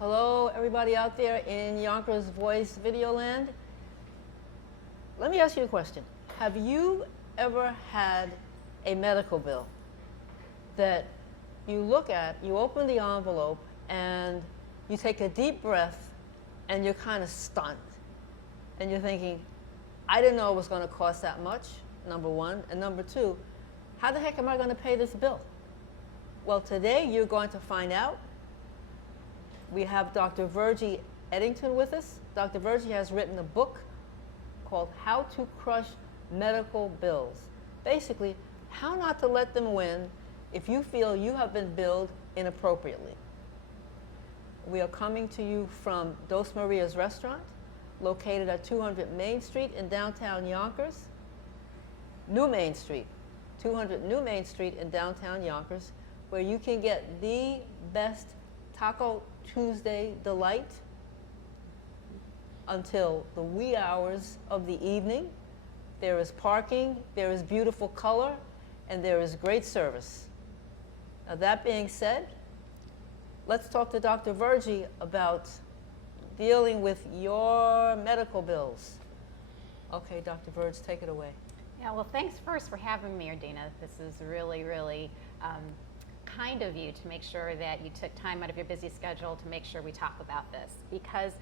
Hello, everybody out there in Yonkers Voice Video Land. Let me ask you a question. Have you ever had a medical bill that you look at, you open the envelope, and you take a deep breath, and you're kind of stunned? And you're thinking, I didn't know it was going to cost that much, number one. And number two, how the heck am I going to pay this bill? Well, today you're going to find out. We have Dr. Virgie Ellington with us. Dr. Virgie has written a book called How to Crush Medical Bills. Basically, how not to let them win if you feel you have been billed inappropriately. We are coming to you from Dos Maria's Restaurant, located at 200 Main Street in downtown Yonkers. New Main Street, 200 New Main Street in downtown Yonkers, where you can get the best Taco Tuesday delight until the wee hours of the evening. There is parking, there is beautiful color, and there is great service. Now, that being said, let's talk to Dr. Virgie about dealing with your medical bills. Okay, Dr. Virgie, take it away. Yeah, well, thanks first for having me, Ardina. This is really, really kind of you to make sure that you took time out of your busy schedule to make sure we talk about this, because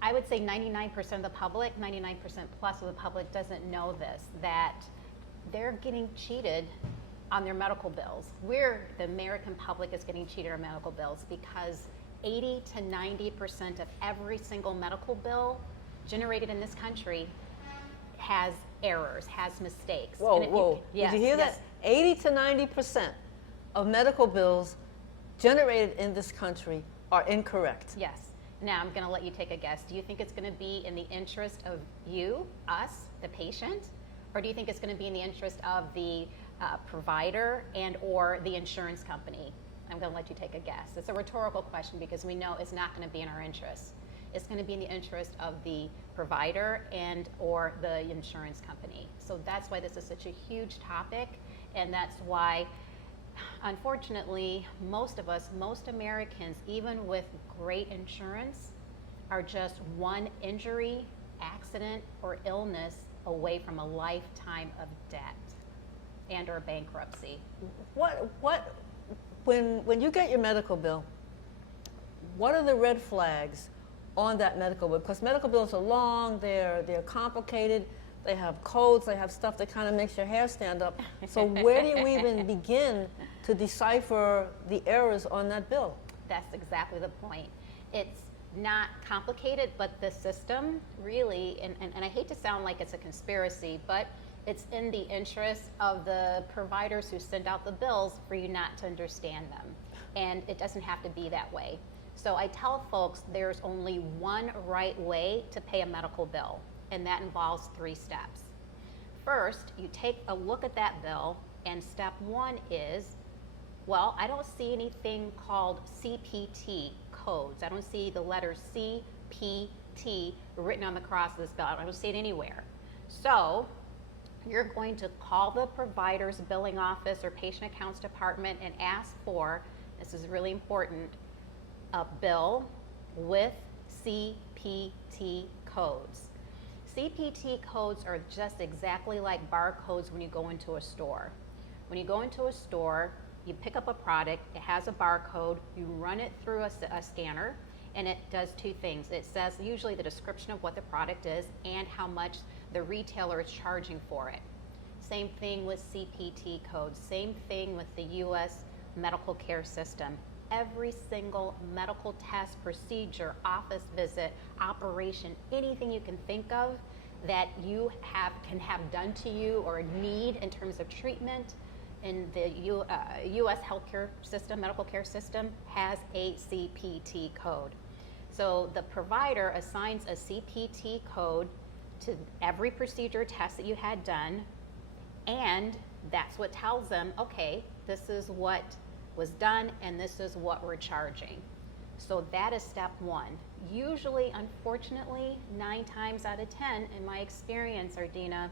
I would say 99% of the public, 99% plus of the public doesn't know this, that they're getting cheated on their medical bills. The American public is getting cheated on medical bills because 80 to 90% of every single medical bill generated in this country has errors, has mistakes. Whoa. Yes, did you hear that? 80 to 90% of medical bills generated in this country are incorrect. Yes. Now I'm going to let you take a guess. Do you think it's going to be in the interest of you, us, the patient, or do you think it's going to be in the interest of the provider and or the insurance company? I'm going to let you take a guess. It's a rhetorical question because we know it's not going to be in our interest. It's going to be in the interest of the provider and or the insurance company. So that's why this is such a huge topic, and that's why, unfortunately, most of us, most Americans, even with great insurance, are just one injury, accident, or illness away from a lifetime of debt and or bankruptcy. When you get your medical bill, what are the red flags on that medical bill? Because medical bills are long, they're complicated, they have codes, they have stuff that kind of makes your hair stand up. So where do you even begin to decipher the errors on that bill? That's exactly the point. It's not complicated, but the system really, and I hate to sound like it's a conspiracy, but it's in the interest of the providers who send out the bills for you not to understand them. And it doesn't have to be that way. So I tell folks there's only one right way to pay a medical bill, and that involves 3 steps. First, you take a look at that bill, and step 1 is, well, I don't see anything called CPT codes. I don't see the letter CPT written on the cross of this bill. I don't see it anywhere. So you're going to call the provider's billing office or patient accounts department and ask for, this is really important, a bill with CPT codes. CPT codes are just exactly like barcodes when you go into a store. When you go into a store, you pick up a product, it has a barcode, you run it through a scanner, and it does 2 things. It says usually the description of what the product is and how much the retailer is charging for it. Same thing with CPT codes, same thing with the U.S. medical care system. Every single medical test, procedure, office visit, operation, anything you can think of that you can have done to you or need in terms of treatment in the U.S. healthcare system, medical care system, has a CPT code. So the provider assigns a CPT code to every procedure test that you had done, and that's what tells them, okay, this is what was done and this is what we're charging. So that is step 1. Usually, unfortunately, 9 times out of 10, in my experience, Ardina,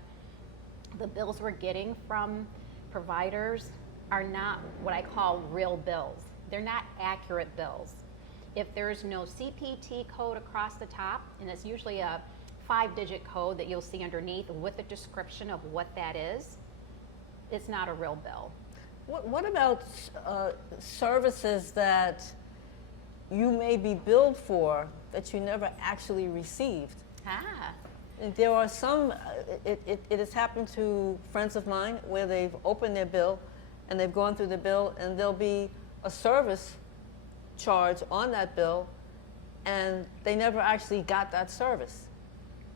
the bills we're getting from providers are not what I call real bills. They're not accurate bills. If there's no CPT code across the top, and it's usually a 5-digit code that you'll see underneath with a description of what that is, it's not a real bill. What about services that you may be billed for that you never actually received? And there are some, it has happened to friends of mine where they've opened their bill and they've gone through the bill and there'll be a service charge on that bill and they never actually got that service.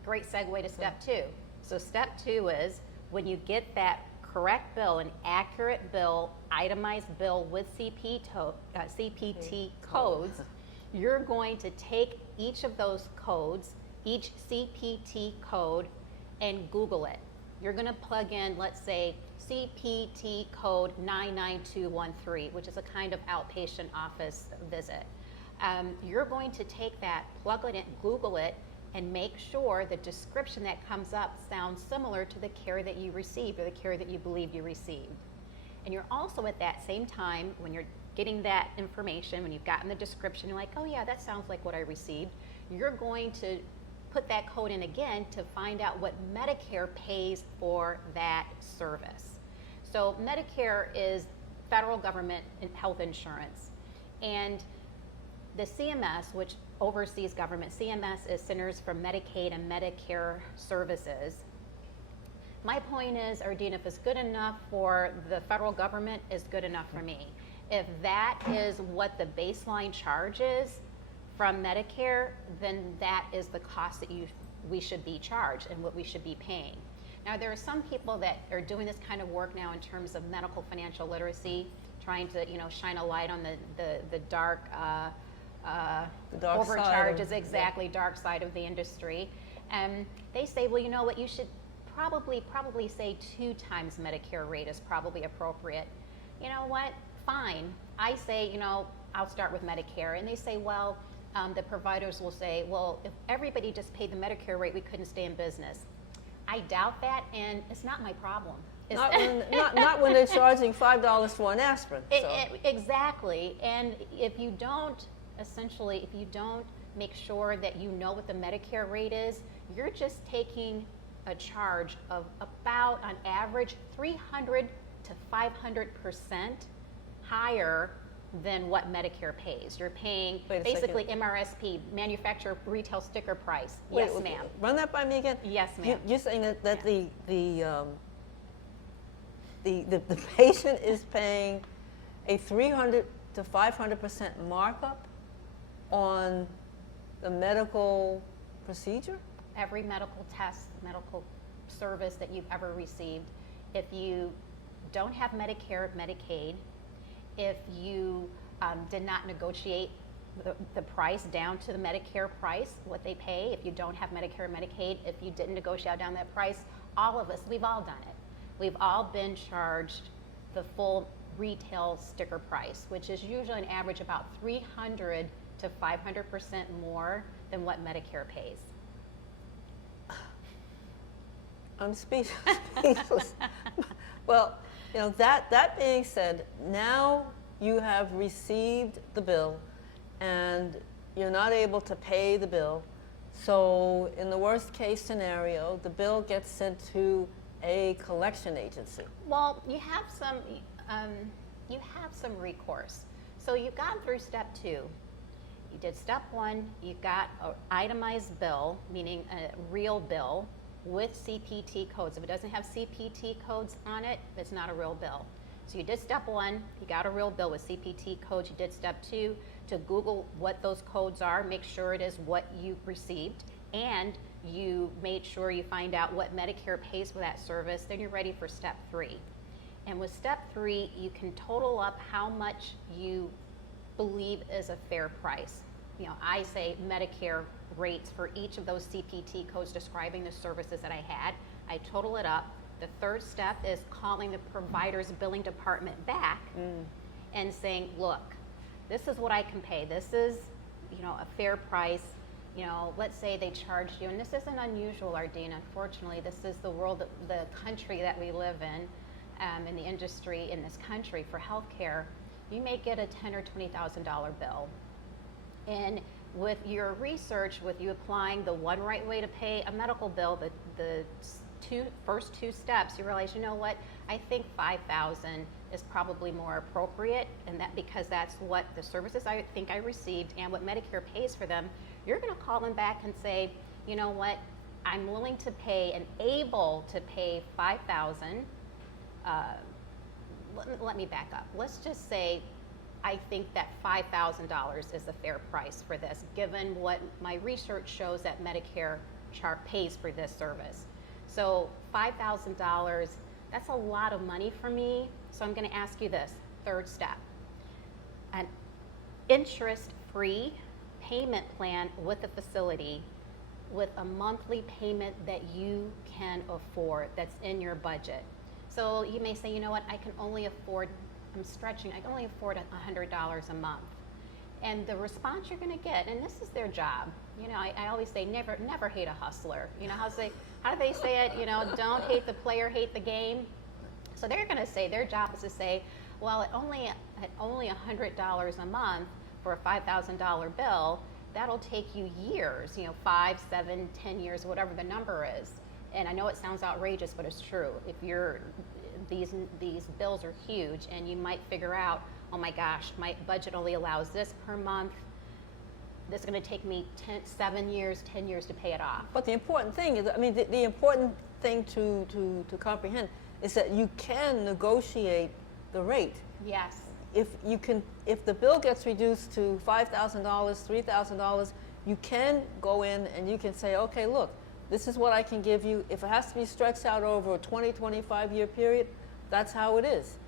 Great segue to step 2. So step 2 is when you get that correct bill, an accurate bill, itemized bill with CPT codes, you're going to take each of those codes, each CPT code, and Google it. You're going to plug in, let's say, CPT code 99213, which is a kind of outpatient office visit. You're going to take that, plug it in, Google it, and make sure the description that comes up sounds similar to the care that you received or the care that you believe you received. And you're also at that same time, when you're getting that information, when you've gotten the description, you're like, oh yeah, that sounds like what I received, you're going to put that code in again to find out what Medicare pays for that service. So Medicare is federal government health insurance. And the CMS, which oversees government, CMS is Centers for Medicaid and Medicare Services. My point is, Ardina, if it's good enough for the federal government, it's good enough for me. If that is what the baseline charge is from Medicare, then that is the cost that we should be charged and what we should be paying. Now, there are some people that are doing this kind of work now in terms of medical financial literacy, trying to shine a light on the dark overcharges, exactly, dark side of the industry. And they say, well, you know what, you should probably say 2 times Medicare rate is probably appropriate. You know what, fine. I say, I'll start with Medicare. And they say, well, the providers will say, well, if everybody just paid the Medicare rate, we couldn't stay in business. I doubt that, and it's not my problem. Not when they're charging $5 for an aspirin. Exactly. And if you don't make sure that you know what the Medicare rate is, you're just taking a charge of about, on average, 300 to 500% higher than what Medicare pays. You're paying basically MRSP, manufacturer retail sticker price. Yes, ma'am. Run that by me again. Yes, ma'am. You're saying that the patient is paying a 300 to 500% markup on the medical procedure? Every medical test, medical service that you've ever received, if you don't have Medicare, Medicaid, if you did not negotiate the price down to the Medicare price, what they pay, if you don't have Medicare or Medicaid, if you didn't negotiate down that price, all of us, we've all done it. We've all been charged the full retail sticker price, which is usually an average about 300 to 500% more than what Medicare pays. I'm speechless. Well, that being said, now you have received the bill and you're not able to pay the bill. So in the worst case scenario, the bill gets sent to a collection agency. Well, you have some recourse. So you've gone through step 2. You did step 1, you got an itemized bill, meaning a real bill with CPT codes. If it doesn't have CPT codes on it, it's not a real bill. So you did step 1, you got a real bill with CPT codes. You did step 2 to Google what those codes are, make sure it is what you received, and you made sure you find out what Medicare pays for that service. Then you're ready for step 3. And with step 3, you can total up how much you believe is a fair price. I say Medicare rates for each of those CPT codes describing the services that I had. I total it up. The third step is calling the provider's billing department back and saying, look, this is what I can pay. This is, a fair price. Let's say they charged you, and this isn't unusual, Ardina. Unfortunately, this is the world, the country that we live in the industry in this country for healthcare. You may get a $10,000 or $20,000 bill. And with your research, with you applying the one right way to pay a medical bill, the first two steps, you realize, you know what, I think $5,000 is probably more appropriate, and that because that's what the services I think I received and what Medicare pays for them, you're going to call them back and say, you know what, I'm willing to pay and able to pay $5,000. Let me back up. Let's just say I think that $5,000 is a fair price for this, given what my research shows that Medicare pays for this service. So $5,000, that's a lot of money for me. So I'm going to ask you this, third step. An interest-free payment plan with the facility with a monthly payment that you can afford, that's in your budget. So you may say, you know what, I can only afford, I'm stretching, I can only afford $100 a month. And the response you're going to get, and this is their job, you know, I always say never hate a hustler. You know, how do they say it? You know, don't hate the player, hate the game. So they're going to say, their job is to say, well, at only $100 a month for a $5,000 bill, that'll take you years, you know, 5, 7, 10 years, whatever the number is. And I know it sounds outrageous, but it's true. If these bills are huge, and you might figure out, oh my gosh, my budget only allows this per month. This is going to take me 7 years, 10 years to pay it off. But the important thing is, I mean, the important thing to comprehend is that you can negotiate the rate. Yes. If the bill gets reduced to $5,000, $3,000, you can go in and you can say, okay, look, this is what I can give you. If it has to be stretched out over a 20, 25-year period, that's how it is.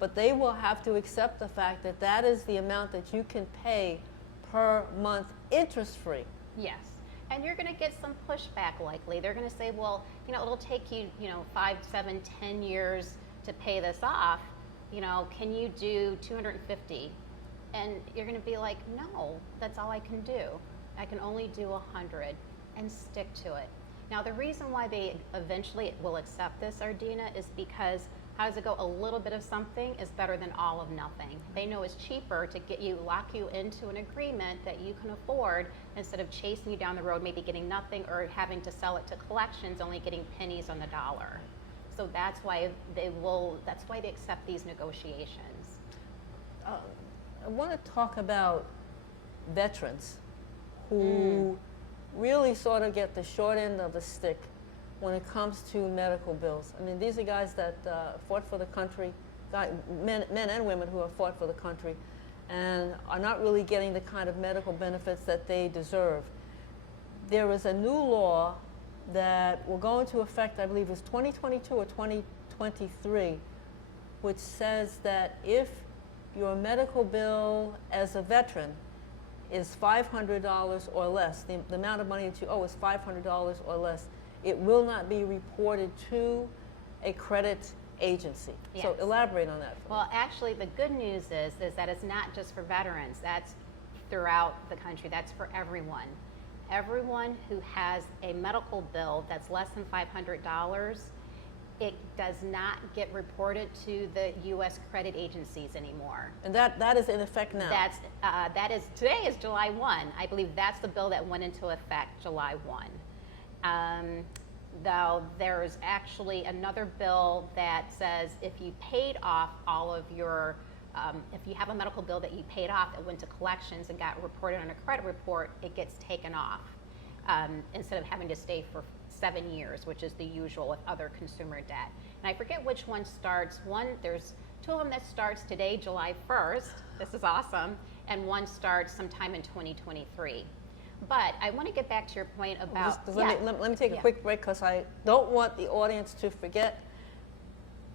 But they will have to accept the fact that that is the amount that you can pay per month interest-free. Yes. And you're going to get some pushback likely. They're going to say, well, you know, it'll take you, you know, 5, 7, 10 years to pay this off. You know, can you do 250? And you're going to be like, no, that's all I can do. I can only do 100, and stick to it. Now, the reason why they eventually will accept this, Ardina, is because how does it go? A little bit of something is better than all of nothing. They know it's cheaper to lock you into an agreement that you can afford instead of chasing you down the road, maybe getting nothing or having to sell it to collections, only getting pennies on the dollar. So that's why they accept these negotiations. I want to talk about veterans who really sort of get the short end of the stick when it comes to medical bills. I mean, these are guys that fought for the country, men and women who have fought for the country, and are not really getting the kind of medical benefits that they deserve. There is a new law that will go into effect, I believe it's 2022 or 2023, which says that if your medical bill as a veteran is $500 or less, the amount of money that you owe is $500 or less, it will not be reported to a credit agency. Yes. So elaborate on that for me. Well, actually, the good news is that it's not just for veterans. That's throughout the country. That's for everyone. Everyone who has a medical bill that's less than $500, it does not get reported to the U.S. credit agencies anymore. And that is in effect now? Today is July 1. I believe that's the bill that went into effect July 1. Though there's actually another bill that says if you paid off all of your, if you have a medical bill that you paid off that went to collections and got reported on a credit report, it gets taken off instead of having to stay for 7 years, which is the usual with other consumer debt. And I forget which one starts. There's 2 of them that starts today, July 1st. This is awesome. And one starts sometime in 2023. But I want to get back to your point about... Let me take a quick break because I don't want the audience to forget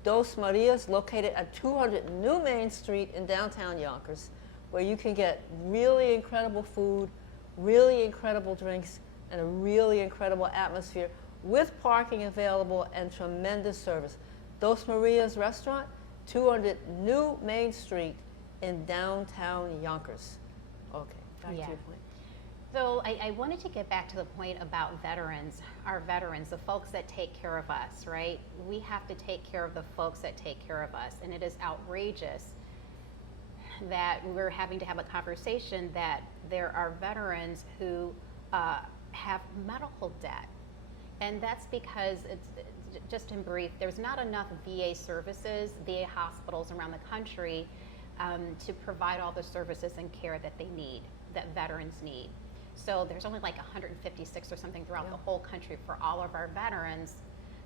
Dos Marias, located at 200 New Main Street in downtown Yonkers, where you can get really incredible food, really incredible drinks, and a really incredible atmosphere with parking available and tremendous service. Dos Marias Restaurant, 200 New Main Street in downtown Yonkers. Okay, back to your point. So I wanted to get back to the point about veterans, our veterans, the folks that take care of us, right? We have to take care of the folks that take care of us, and it is outrageous that we're having to have a conversation that there are veterans who have medical debt. And that's because, just in brief, there's not enough VA services, VA hospitals around the country to provide all the services and care that they need, that veterans need. So there's only like 156 or something throughout the whole country for all of our veterans.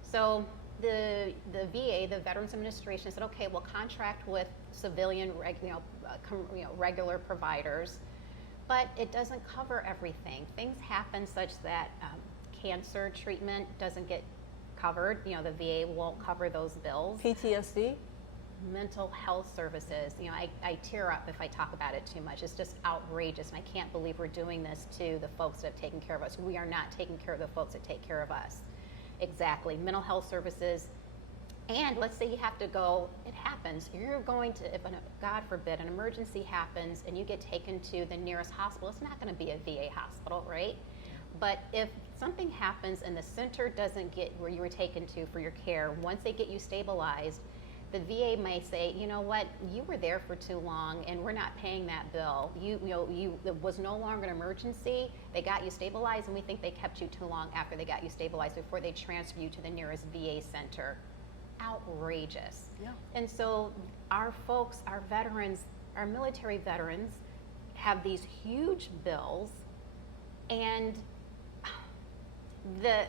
So the VA, the Veterans Administration, said, okay, we'll contract with civilian, regular providers, but it doesn't cover everything. Things happen such that cancer treatment doesn't get covered. The VA won't cover those bills. PTSD? Mental health services. I tear up if I talk about it too much. It's just outrageous, and I can't believe we're doing this to the folks that have taken care of us. We are not taking care of the folks that take care of us. Exactly. Mental health services. And let's say you have to go, it happens. You're going to, if God forbid, an emergency happens and you get taken to the nearest hospital, it's not going to be a VA hospital, right? But if something happens and the center doesn't get where you were taken to for your care, once they get you stabilized, the VA may say, you know what, you were there for too long and we're not paying that bill. It was no longer an emergency. They got you stabilized, and we think they kept you too long after they got you stabilized before they transfer you to the nearest VA center. Outrageous. Yeah. And so our folks, our veterans, our military veterans have these huge bills, and the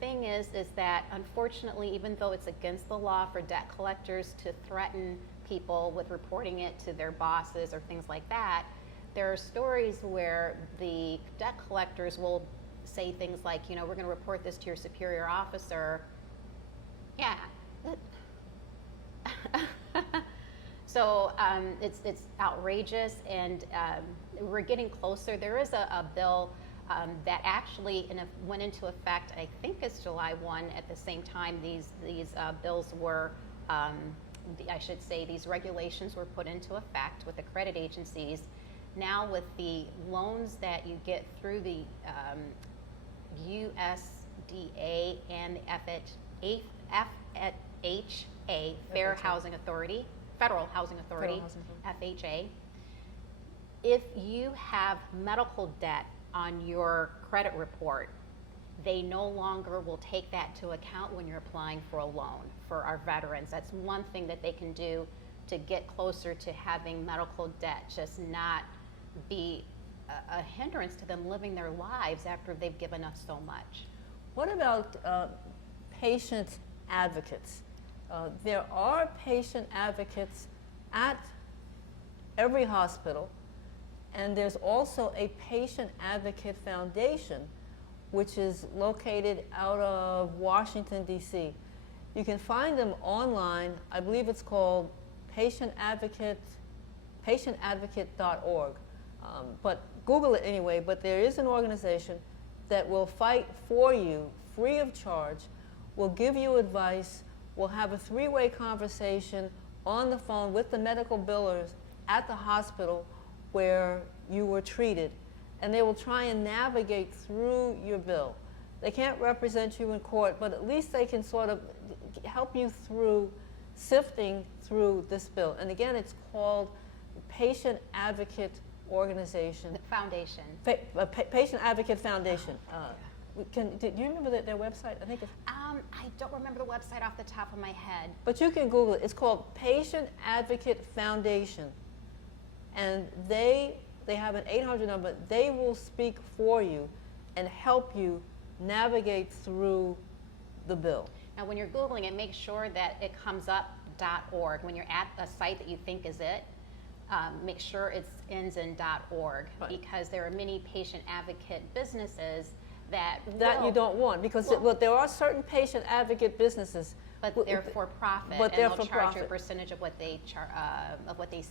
thing is that unfortunately, even though it's against the law for debt collectors to threaten people with reporting it to their bosses or things like that, there are stories where the debt collectors will say things like, we're going to report this to your superior officer. Yeah. So it's outrageous, and we're getting closer. There is a bill that actually went into effect, I think it's July 1. At the same time, these bills were, I should say, these regulations were put into effect with the credit agencies. Now with the loans that you get through the USDA and the FHA, Fair Housing Authority, Federal Housing Authority, FHA, if you have medical debt on your credit report, they no longer will take that to account when you're applying for a loan for our veterans. That's one thing that they can do to get closer to having medical debt just not be a hindrance to them living their lives after they've given us so much. What about patient advocates? There are patient advocates at every hospital, and there's also a patient advocate foundation, which is located out of Washington, D.C. You can find them online. I believe it's called patientadvocate.org. But Google it anyway. But there is an organization that will fight for you free of charge, will give you advice, will have a three-way conversation on the phone with the medical billers at the hospital where you were treated, and they will try and navigate through your bill. They can't represent you in court, but at least they can sort of help you through sifting through this bill. And again, it's called Patient Advocate Organization. Foundation. Patient Advocate Foundation. Do you remember their website? I think it's. I don't remember the website off the top of my head. But you can Google it. It's called Patient Advocate Foundation, and they have an 800 number. They will speak for you and help you navigate through the bill. Now, when you're Googling it, make sure that it comes up .org. When you're at a site that you think is it, make sure it ends in .org, right, because there are many patient advocate businesses that you don't want, because there are certain patient advocate businesses, but they're for profit, but and they'll charge you a percentage of what they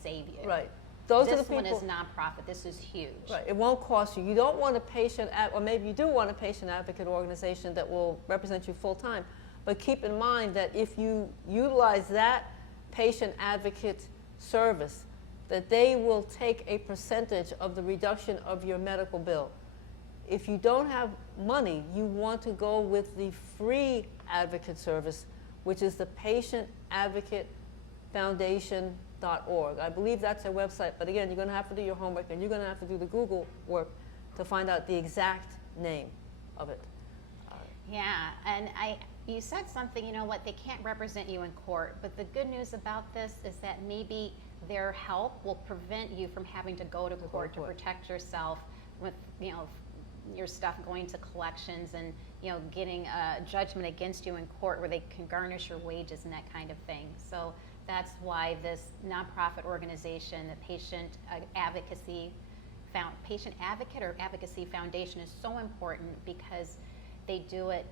save you. Right. Those this are the people. One is nonprofit. This is huge. Right. It won't cost you. You don't want a patient, or maybe you do want a patient advocate organization that will represent you full time. But keep in mind that if you utilize that patient advocate service, that they will take a percentage of the reduction of your medical bill. If you don't have money, you want to go with the free advocate service, which is the Patient Advocate Foundation I believe that's their website, but again, you're going to have to do your homework and you're going to have to do the Google work to find out the exact name of it. Yeah, and you said something, you know what, they can't represent you in court, but the good news about this is that maybe their help will prevent you from having to go to court to protect yourself with, you know, your stuff going to collections and, you know, getting a judgment against you in court where they can garnish your wages and that kind of thing. So that's why this nonprofit organization, the Patient Advocate or Advocacy Foundation, is so important because they do it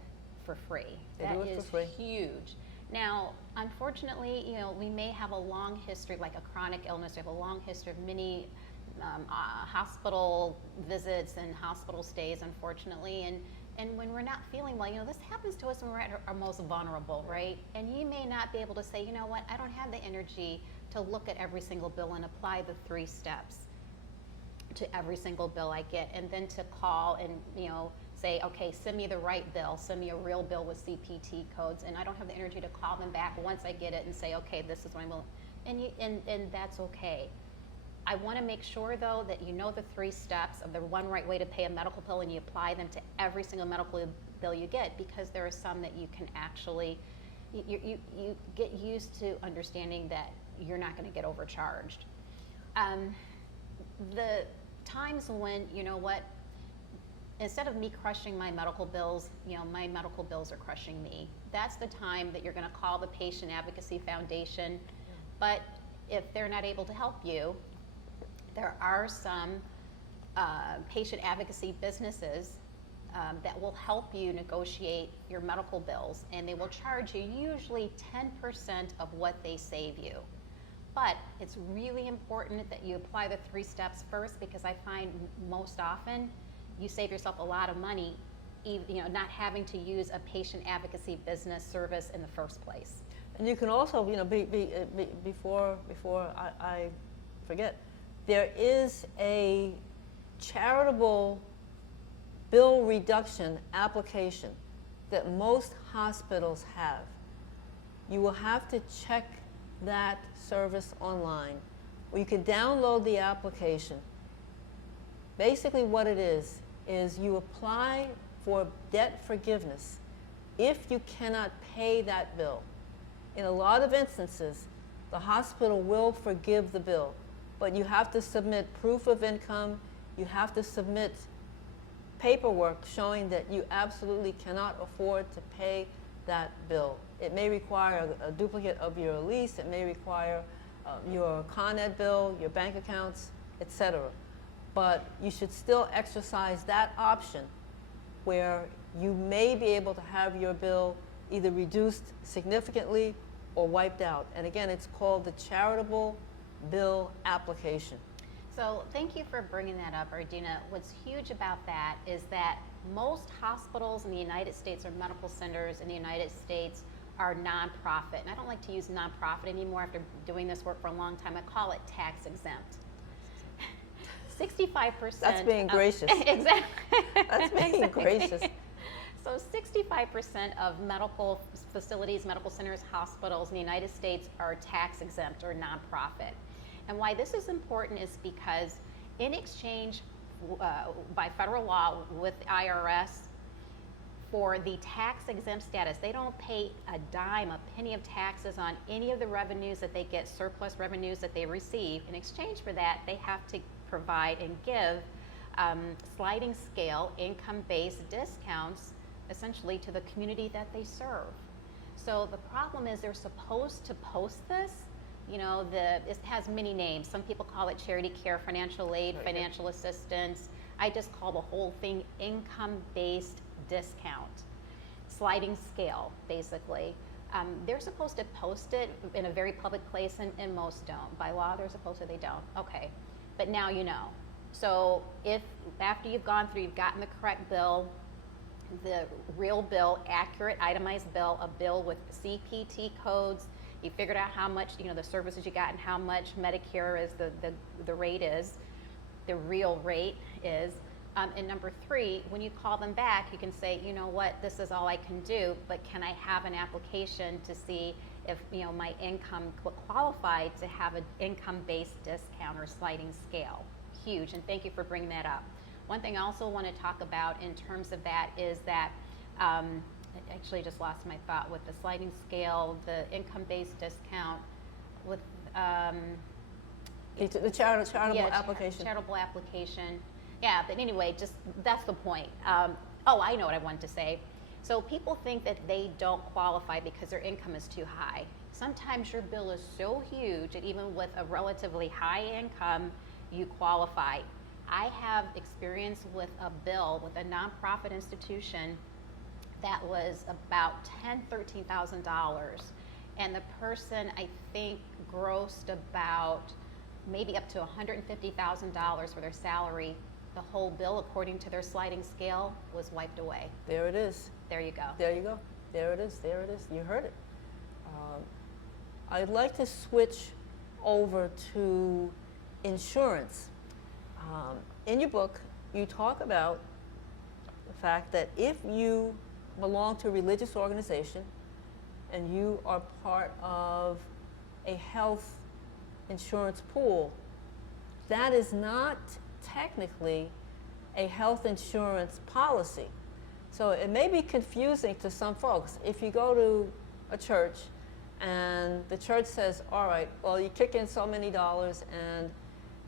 for free. That is huge. Now, unfortunately, you know, we may have a long history, like a chronic illness. We have a long history of many hospital visits and hospital stays, unfortunately. And when we're not feeling well, you know, this happens to us when we're at our most vulnerable, right? And you may not be able to say, you know what, I don't have the energy to look at every single bill and apply the 3 steps to every single bill I get, and then to call and, you know, say, okay, send me the right bill, send me a real bill with CPT codes, and I don't have the energy to call them back once I get it and say, okay, this is what I'm willing, and that's okay. I want to make sure, though, that you know the 3 steps of the one right way to pay a medical bill, and you apply them to every single medical bill you get, because there are some that you can actually, you get used to understanding that you're not going to get overcharged. The times when, you know what, instead of me crushing my medical bills, you know, my medical bills are crushing me. That's the time that you're going to call the Patient Advocacy Foundation. But if they're not able to help you, there are some patient advocacy businesses that will help you negotiate your medical bills, and they will charge you usually 10% of what they save you. But it's really important that you apply the 3 steps first, because I find most often you save yourself a lot of money, you know, not having to use a patient advocacy business service in the first place. And you can also, you know, before I forget, there is a charitable bill reduction application that most hospitals have. You will have to check that service online, or you can download the application. Basically what it is you apply for debt forgiveness if you cannot pay that bill. In a lot of instances, the hospital will forgive the bill, but you have to submit proof of income, you have to submit paperwork showing that you absolutely cannot afford to pay that bill. It may require a duplicate of your lease, it may require your Con Ed bill, your bank accounts, etc. But you should still exercise that option where you may be able to have your bill either reduced significantly or wiped out. And again, it's called the Charitable Bill Application. So thank you for bringing that up, Ardina. What's huge about that is that most hospitals in the United States, or medical centers in the United States, are nonprofit. And I don't like to use nonprofit anymore after doing this work for a long time. I call it tax exempt. 65%. That's being gracious. Exactly. That's being gracious. So 65% of medical facilities, medical centers, hospitals in the United States are tax exempt or nonprofit. And why this is important is because in exchange by federal law with IRS for the tax exempt status, they don't pay a dime, a penny of taxes on any of the revenues that they get, surplus revenues that they receive. In exchange for that, they have to provide and give sliding scale income-based discounts essentially to the community that they serve. So the problem is they're supposed to post this. You know, it has many names. Some people call it charity care, financial aid, financial assistance. I just call the whole thing income-based discount, sliding scale, basically. They're supposed to post it in a very public place, and most don't. By law, they're supposed to, they don't. Okay, but now you know. So if after you've gone through, you've gotten the correct bill, the real bill, accurate, itemized bill, a bill with CPT codes, you figured out how much, you know, the services you got and how much Medicare is, the rate is, the real rate is. And number 3, when you call them back, you can say, you know what, this is all I can do, but can I have an application to see if my income qualified to have an income-based discount or sliding scale. Huge, and thank you for bringing that up. One thing I also want to talk about in terms of that is that I actually just lost my thought with the sliding scale, the income-based discount with the charitable application. Charitable application. Yeah, but anyway, just that's the point. I know what I wanted to say. So people think that they don't qualify because their income is too high. Sometimes your bill is so huge that even with a relatively high income, you qualify. I have experience with a bill with a nonprofit institution that was about $13,000, and the person I think grossed about maybe up to $150,000 for their salary. The whole bill, according to their sliding scale, was wiped away. There it is. There you go. There you go. There it is. There it is. You heard it. I'd like to switch over to insurance. In your book, you talk about the fact that if you belong to a religious organization and you are part of a health insurance pool, that is not technically a health insurance policy. So it may be confusing to some folks. If you go to a church and the church says, all right, well, you kick in so many dollars and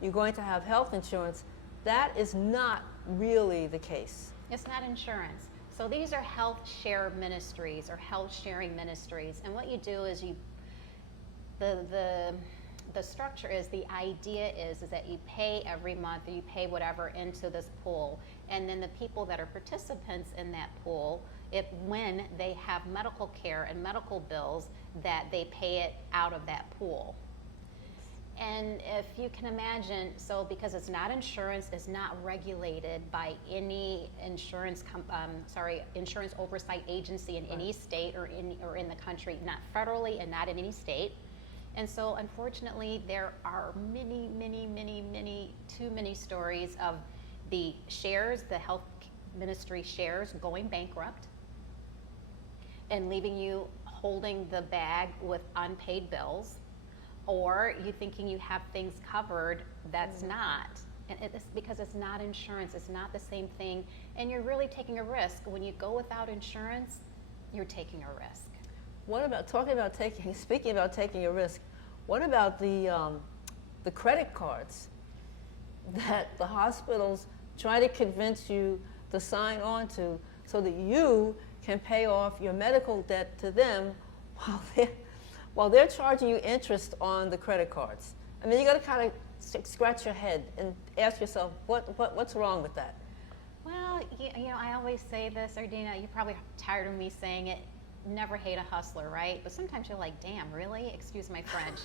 you're going to have health insurance, that is not really the case. It's not insurance. So these are health share ministries or health sharing ministries. And what you do is the structure is, the idea is that you pay every month, or you pay whatever into this pool, and then the people that are participants in that pool, when they have medical care and medical bills, that they pay it out of that pool. And if you can imagine, so because it's not insurance, it's not regulated by any insurance oversight agency in any state or in the country, not federally and not in any state. And so unfortunately, there are too many stories of the shares, the health ministry shares, going bankrupt and leaving you holding the bag with unpaid bills, or you thinking you have things covered that's not. And it's because it's not insurance, it's not the same thing, and you're really taking a risk. When you go without insurance, you're taking a risk. What about speaking about taking a risk, what about the credit cards that the hospitals try to convince you to sign on to so that you can pay off your medical debt to them while they're charging you interest on the credit cards? I mean, you got to kind of scratch your head and ask yourself, what's wrong with that? Well, I always say this, Ardina, you're probably tired of me saying it, never hate a hustler, right? But sometimes you're like, damn, really? Excuse my French,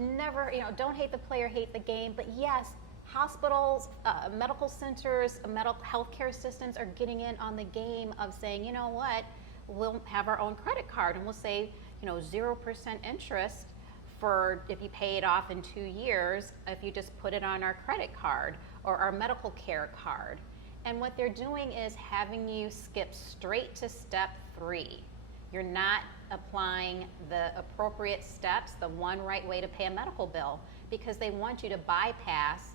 never, don't hate the player, hate the game. But yes, hospitals, medical centers, medical healthcare systems are getting in on the game of saying, you know what, we'll have our own credit card and we'll say, 0% interest for if you pay it off in 2 years, if you just put it on our credit card or our medical care card. And what they're doing is having you skip straight to step 3. You're not applying the appropriate steps, the one right way to pay a medical bill, because they want you to bypass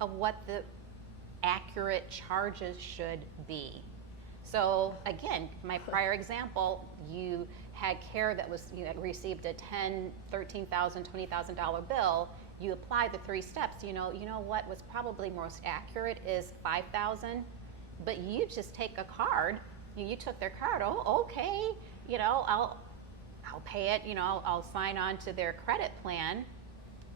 of what the accurate charges should be. So again, my prior example, you had care that was, you had received a $10,000, $13,000, $20,000 bill. You applied the 3 steps. You know what was probably most accurate is $5,000, but you just take a card. You took their card. Oh, okay. I'll pay it. I'll sign on to their credit plan,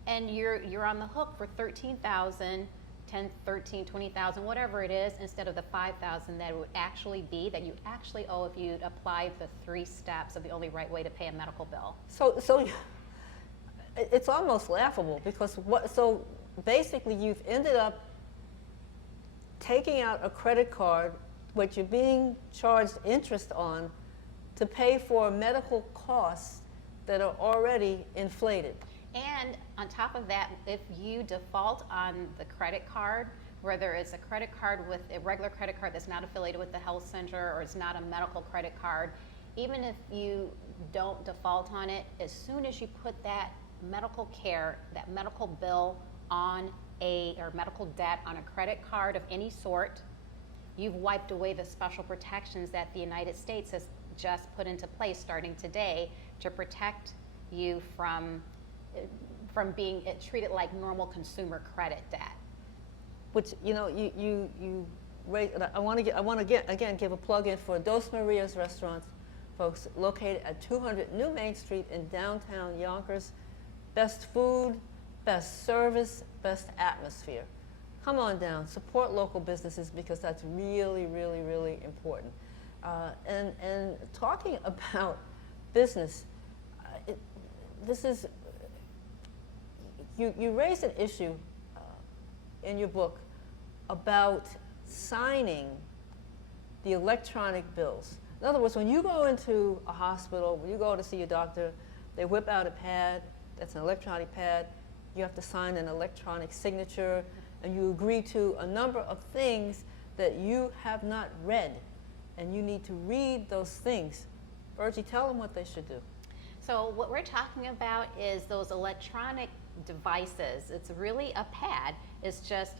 and you're on the hook for $13,000. 10, 13, 20,000, whatever it is, instead of the 5,000 that it would actually be that you actually owe if you'd applied the 3 steps of the only right way to pay a medical bill. So it's almost laughable, because so basically you've ended up taking out a credit card which you're being charged interest on to pay for medical costs that are already inflated. And on top of that, if you default on the credit card, whether it's a credit card with a regular credit card that's not affiliated with the health center, or it's not a medical credit card, even if you don't default on it. As soon as you put that medical care, that medical bill on or medical debt on a credit card of any sort, you've wiped away the special protections that the United States has just put into place starting today to protect you from being treated like normal consumer credit debt. Which, you know, you raise, I want to again give a plug in for Dos Maria's restaurants, folks, located at 200 New Main Street in downtown Yonkers. Best food, best service, best atmosphere. Come on down, support local businesses, because that's really, really, really important. And talking about business, this is, you raised an issue in your book about signing the electronic bills. In other words, when you go into a hospital, when you go to see your doctor, they whip out a pad, that's an electronic pad. You have to sign an electronic signature, and you agree to a number of things that you have not read, and you need to read those things. Virgie, tell them what they should do. So what we're talking about is those electronic devices. It's really a pad. It's just,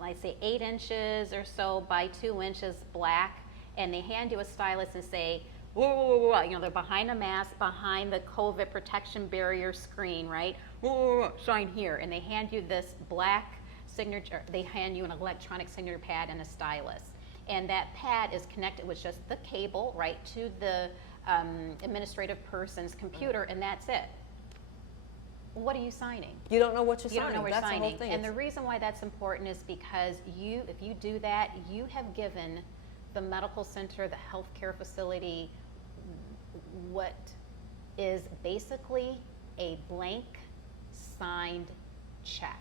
like say 8 inches or so by 2 inches black, and they hand you a stylus and say, whoa, whoa, whoa, whoa. You know, they're behind a mask, behind the COVID protection barrier screen, right? Whoa, whoa, whoa, sign here. And they hand you this black signature, they hand you an electronic signature pad and a stylus. And that pad is connected with just the cable, right, to the administrative person's computer, and that's it. What are you signing? You don't know what you're signing. You don't know what you're That's signing. the whole thing. And the reason why that's important is because if you do that, you have given the medical center, the healthcare facility, what is basically a blank signed check.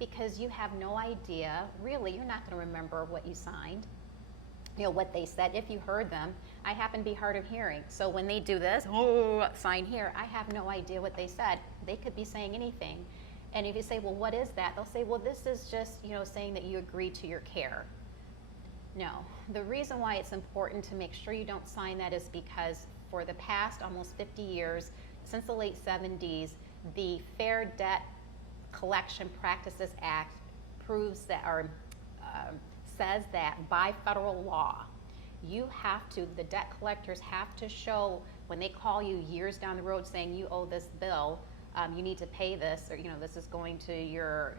Because you have no idea, really, you're not going to remember what you signed, you know, what they said, if you heard them. I happen to be hard of hearing, so when they do this, oh, sign here, I have no idea what they said. They could be saying anything. And if you say, well, what is that? They'll say, well, this is just, you know, saying that you agree to your care. No, the reason why it's important to make sure you don't sign that is because for the past almost 50 years, since the late 70s, the Fair Debt Collection Practices Act proves that, or says that by federal law, you have to, the debt collectors have to show when they call you years down the road saying you owe this bill, you need to pay this, or, you know, this is going to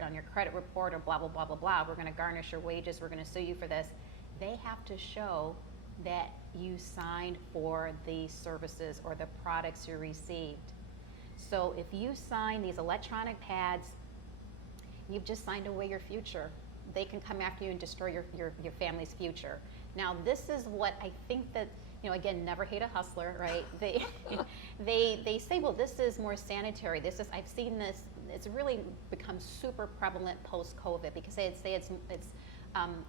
on your credit report, or blah, blah, blah, blah, blah, we're going to garnish your wages, we're going to sue you for this. They have to show that you signed for the services or the products you received. So if you sign these electronic pads, you've just signed away your future. They can come after you and destroy your family's future. Now, this is what I think that, you know, again, never hate a hustler, right? They say, well, this is more sanitary. This is, I've seen this, it's really become super prevalent post-COVID, because they say it's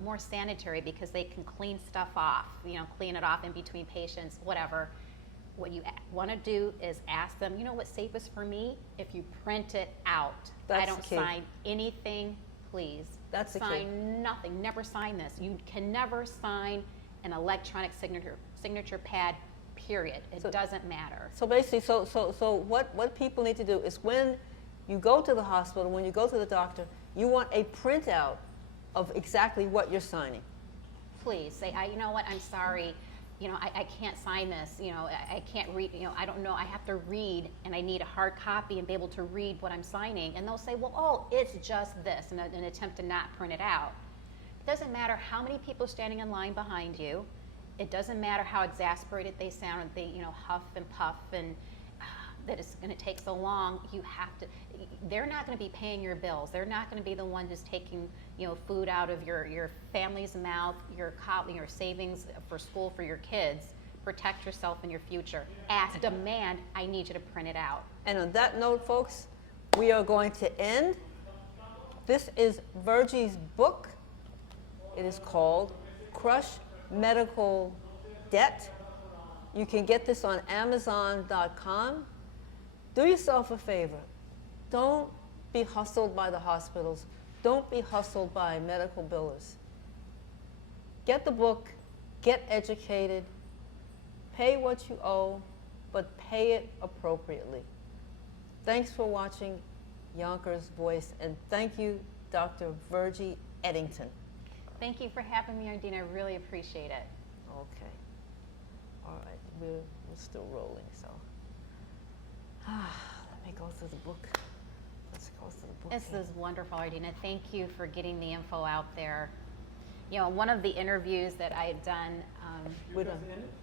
more sanitary because they can clean stuff off, you know, clean it off in between patients, whatever. What you want to do is ask them, you know what's safest for me? If you print it out. That's I don't the key. sign anything, please. That's the key. Sign nothing. Never sign this. You can never sign an electronic signature pad, period. It doesn't matter. So basically, so what people need to do is, when you go to the hospital, when you go to the doctor, you want a printout of exactly what you're signing. Please say, you know what, I'm sorry, you know, I can't sign this, you know, I can't read, you know, I don't know, I have to read, and I need a hard copy and be able to read what I'm signing. And they'll say, well, oh, it's just this, in an attempt to not print it out. It doesn't matter how many people are standing in line behind you. It doesn't matter how exasperated they sound, and they, you know, huff and puff, and that it's going to take so long. You have to, they're not going to be paying your bills. They're not going to be the one who's taking, you know, food out of your family's mouth, your savings for school for your kids. Protect yourself and your future. Ask, demand, I need you to print it out. And on that note, folks, we are going to end. This is Virgie's book. It is called Crush Medical Debt. You can get this on Amazon.com. Do yourself a favor. Don't be hustled by the hospitals. Don't be hustled by medical billers. Get the book, get educated, pay what you owe, but pay it appropriately. Thanks for watching Yonkers Voice, and thank you, Dr. Virgie Ellington. Thank you for having me, Ardina. I really appreciate it. Okay. All right, we're still rolling, so. Let me go through the book. Let's go through the book. This here. is wonderful, Ardina. Thank you for getting the info out there. You know, one of the interviews that I had done, We're done.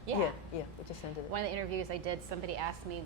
yeah, Yeah, we just ended it. one of the interviews I did, somebody asked me